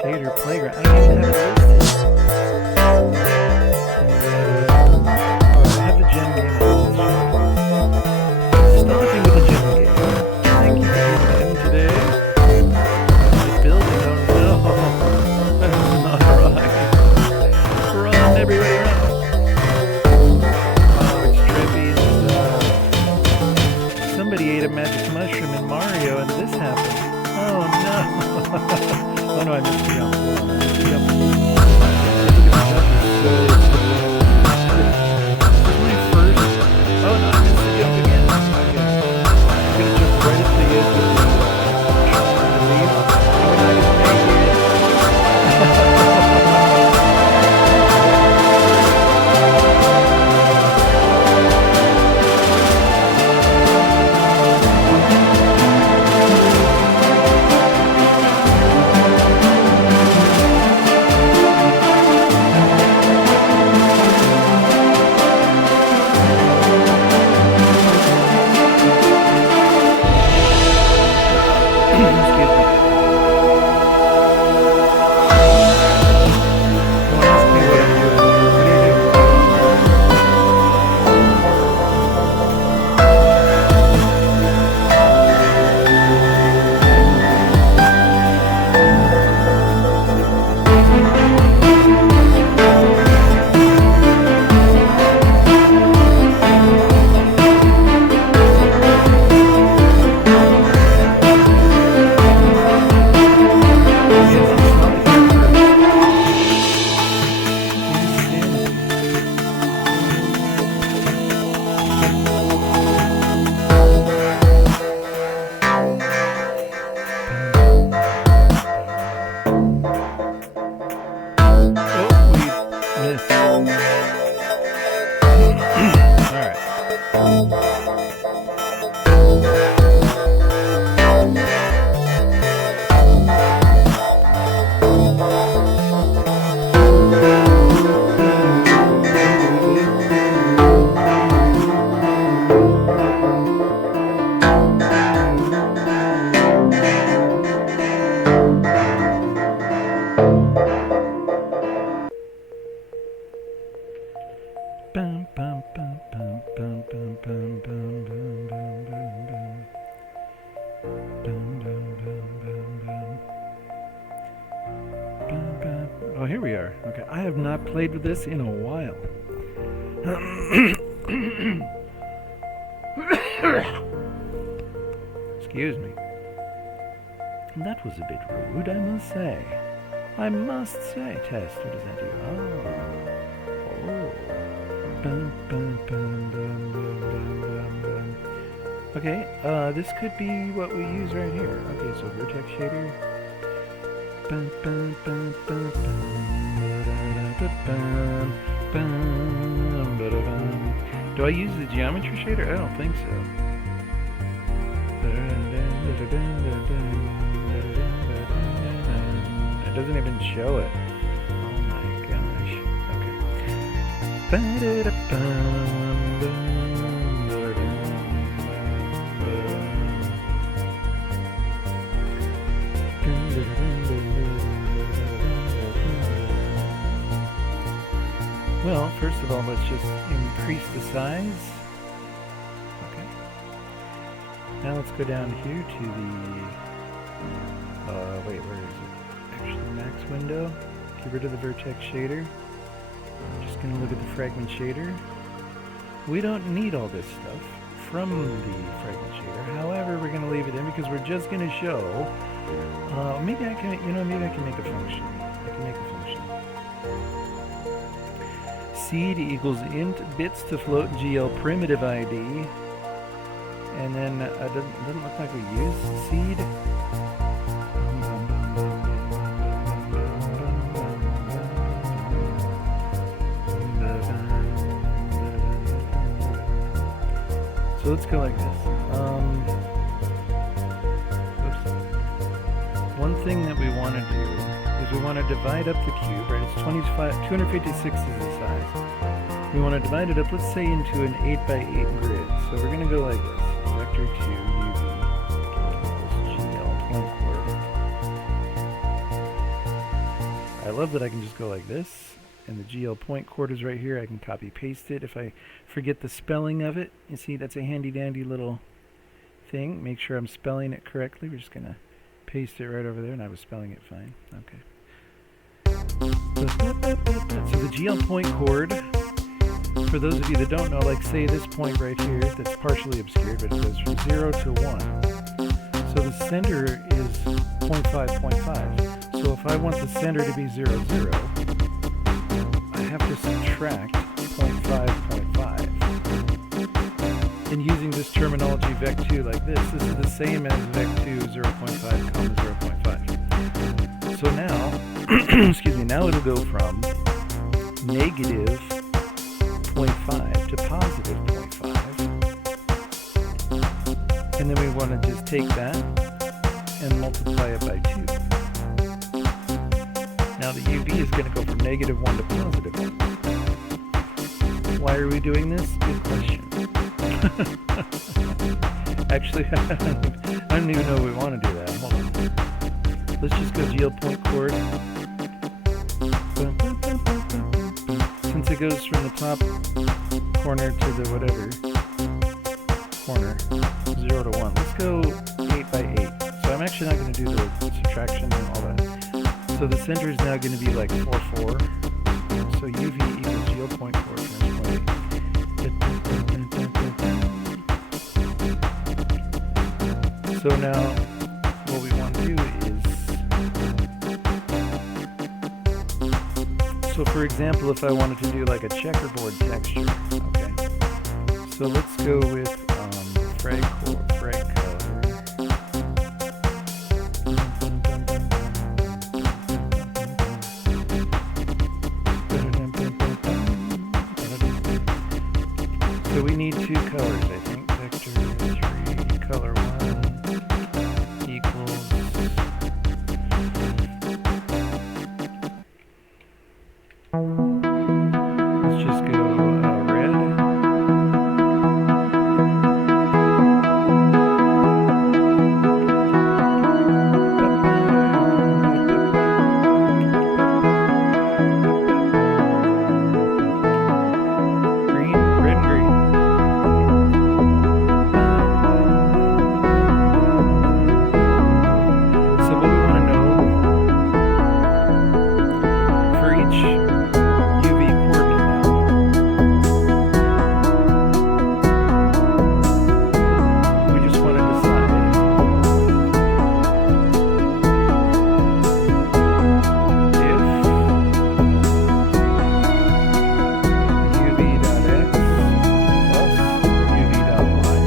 Shader playground. I don't even have it listed. I have the gem game on. Starting with the gem game. Thank you for tuning in today. The building, oh no. That's not right. Run, everybody run. Oh, it's trippy. Somebody ate a magic mushroom in Mario and this happened. Oh no! Oh no, I missed the jump. Yep. Oh no, I missed the jump again. I'm gonna jump right at the edge of the leaf. Oh no, I just made it. Oh, here we are. Okay, I have not played with this in a while. Excuse me. That was a bit rude, I must say. I must say. Test, what does that do? Oh. Bum, bum, bum, bum, bum, bum, bum. Okay, this could be what we use right here. Okay, so vertex shader. Bum, bum, bum, bum, bum, bum, bum, bum. Do I use the geometry shader? I don't think so. It doesn't even show it. Oh my gosh. Okay. Well, first of all, let's just increase the size. Okay. Now let's go down here to the, wait, where is it? Actually, max window. Get rid of the vertex shader. I'm just going to look at the fragment shader. We don't need all this stuff from the fragment shader. However, we're going to leave it in because we're just going to show. Maybe I can, maybe I can make a function. I can make a function. Seed equals int bits to float GL primitive ID. And then it doesn't look like we use seed. So let's go like this. Oops. One thing that we want to do is is we want to divide up the cube, right? It's 256 is the size. We want to divide it up, let's say, into an 8 by 8 grid. So we're going to go like this. Vector 2 UV equals GL point chord. I love that I can just go like this, and the GL point chord is right here. I can copy paste it. If I forget the spelling of it, you see that's a handy dandy little thing. Make sure I'm spelling it correctly. We're just going to paste it right over there, and I was spelling it fine. Okay. So the GL point chord, for those of you that don't know, like say this point right here, that's partially obscured, but it goes from 0 to 1. So the center is 0.5, 0.5. So if I want the center to be 0, 0, I have to subtract 0.5, 0.5. And using this terminology vec2 like this is the same as vec2 0.5, comma 0.5. So now, excuse me, now it'll go from negative 0.5 to positive 0.5. And then we want to just take that and multiply it by 2. Now the UV is going to go from negative 1 to positive 1. Why are we doing this? Good question. Actually, I don't even know if we want to do that. Hold on. Let's just go GL point chord. Since it goes from the top corner to the whatever corner, 0 to 1. Let's go 8 by 8. So I'm actually not going to do the subtraction and all that. So the center is now going to be like 4, 4. So UV equals GL point chord times 0.8. So now, what we want to do is, so for example, if I wanted to do like a checkerboard texture, okay, so let's go with frag color. So we need 2 colors, I think. Vector 3, color 1. Let's just go red. Green, red, green. So what we want to know for each UV coordinate now, we just want to decide if UV.x plus UV.y.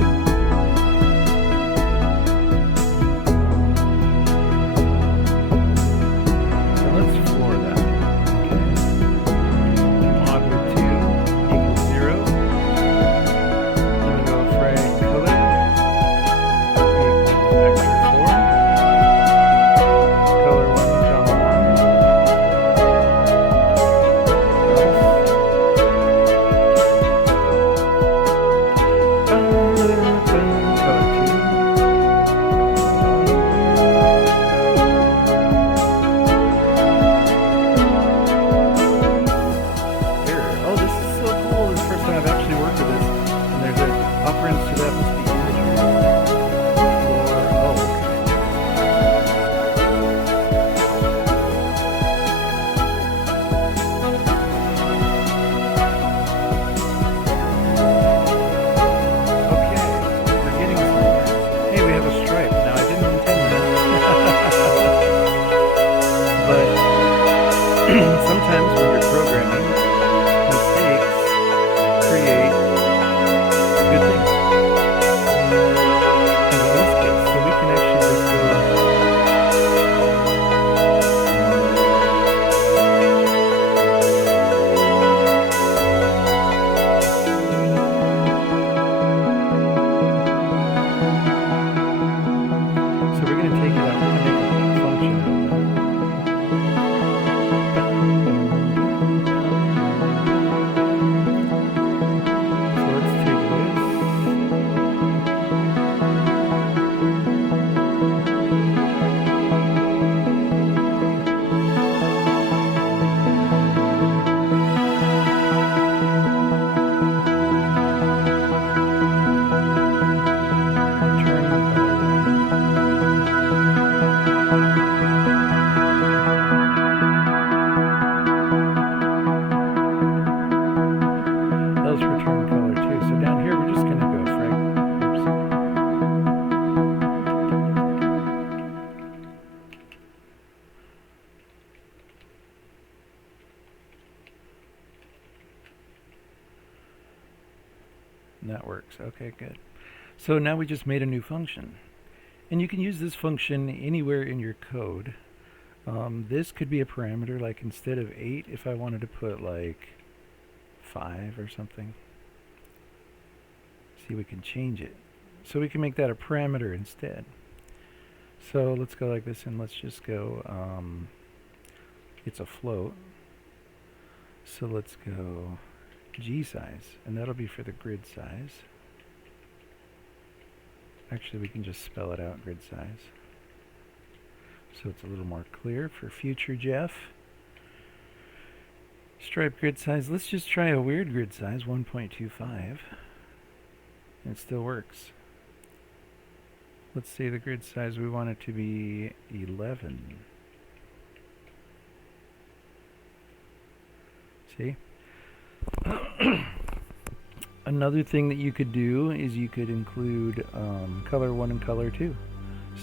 So let's floor that. Mod with 2 equals 0. I'm going to go frag color equals vector 4. Color 1, comma 1. Color 2. Here. Oh, this is so cool. This is the first time I've actually worked with this. And there's an operands to that must be imagery. Oh, okay. Okay, we're getting somewhere. Hey, we have a stripe. Now, I didn't intend that. But sometimes when you're programming, mistakes create good things. And in this case, so we can actually just go. So we're going to take it out. We're going to make a function out of that. works. Okay, good. So now we just made a new function. And you can use this function anywhere in your code. This could be a parameter, like instead of 8, if I wanted to put like 5 or something. See, we can change it. So we can make that a parameter instead. So let's go like this, and let's just go, it's a float. So let's go G size, and that'll be for the grid size. Actually, we can just spell it out, grid size. So it's a little more clear for future Jeff. Stripe grid size, let's just try a weird grid size, 1.25. It still works. Let's say the grid size, we want it to be 11. See? Another thing that you could do is you could include color 1 and color 2.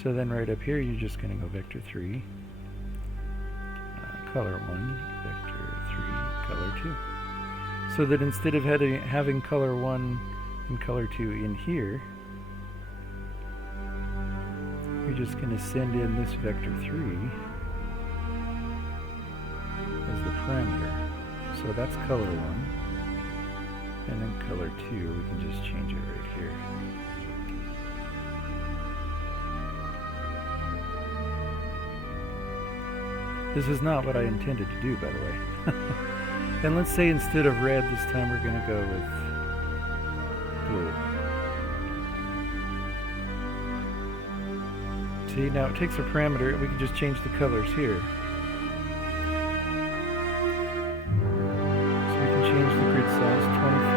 So then right up here, you're just going to go vector 3, color 1, vector 3, color 2. So that instead of having color 1 and color 2 in here, you're just going to send in this vector 3 as the parameter. So that's color 1. And then color 2, we can just change it right here. This is not what I intended to do, by the way. And let's say instead of red, this time we're going to go with blue. See, now it takes a parameter, and we can just change the colors here. So we can change the grid size, 24.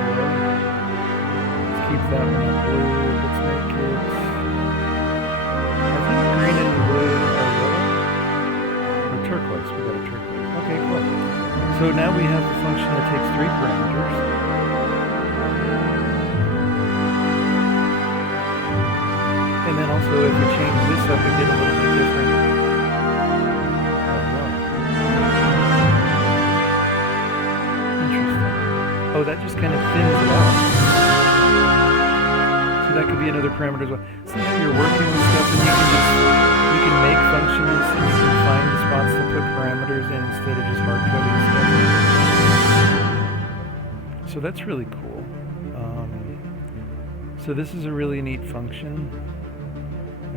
Let's keep that one on blue. Let's make it, I think green and blue are yellow. Or turquoise, we got a turquoise. Okay, cool. So now we have a function that takes 3 parameters. And then also if we change this up, we get a little bit different. Interesting. Oh, that just kind of thins it out. So that could be another parameter as well. So now you're working with stuff, and you can make functions, and you can find the spots to put parameters in instead of just hard coding stuff. So that's really cool. So this is a really neat function.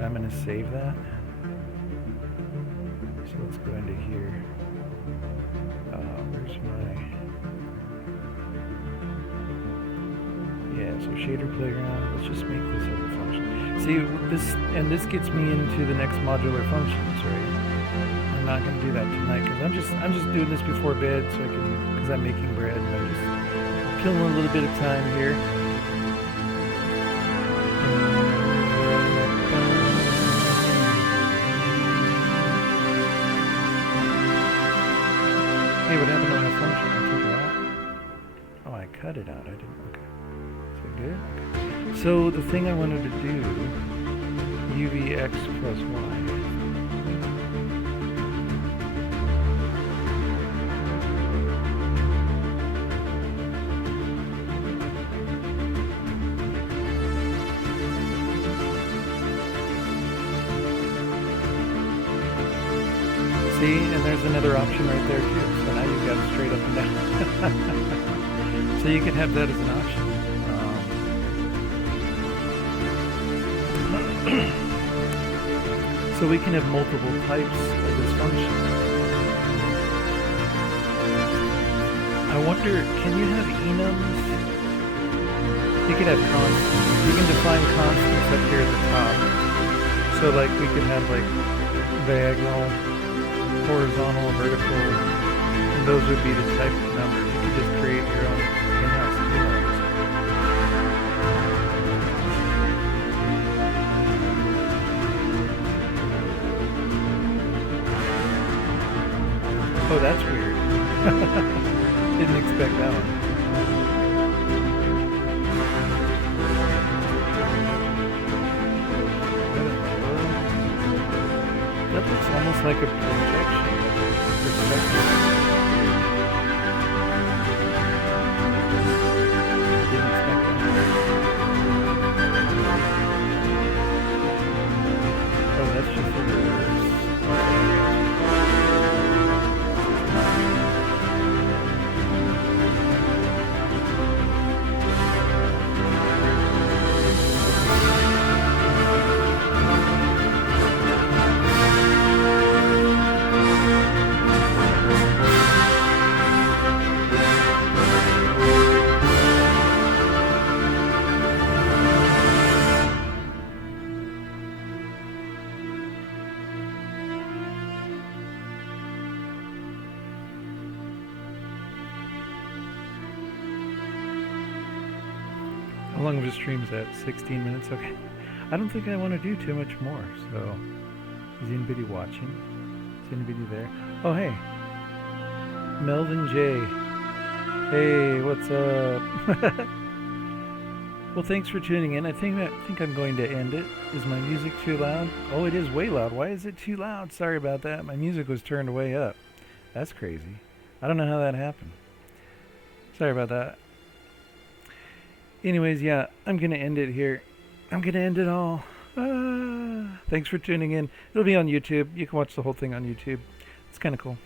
I'm going to save that. So let's go into here. Where's my... Yeah, so shader playground. Let's just make this as a function. See, this gets me into the next modular functions, right? I'm not going to do that tonight because I'm just doing this before bed so I can, because I'm making bread and I'm just killing a little bit of time here. Hey, what happened to my function? I took it out. Oh, I cut it out. I didn't. Okay. Is that good? Okay. So the thing I wanted to do, uvx plus y. See, and there's another option right there too. So now you've got straight up and down. So you can have that as an option. So we can have multiple types of this function. I wonder, can you have enums? You can have constants. You can define constants up here at the top. So like we could have like diagonal, horizontal, vertical, and those would be the type of numbers. You could just create your own in-house enums. Oh, that's weird. Didn't expect that one. That looks almost like a projection perspective. Didn't expect that. How long of a stream is that? 16 minutes? Okay. I don't think I want to do too much more, so... Is anybody watching? Is anybody there? Oh, hey. Melvin J. Hey, what's up? Well, thanks for tuning in. I think I'm going to end it. Is my music too loud? Oh, it is way loud. Why is it too loud? Sorry about that. My music was turned way up. That's crazy. I don't know how that happened. Sorry about that. Anyways, yeah, I'm going to end it here. I'm going to end it all. Thanks for tuning in. It'll be on YouTube. You can watch the whole thing on YouTube. It's kind of cool.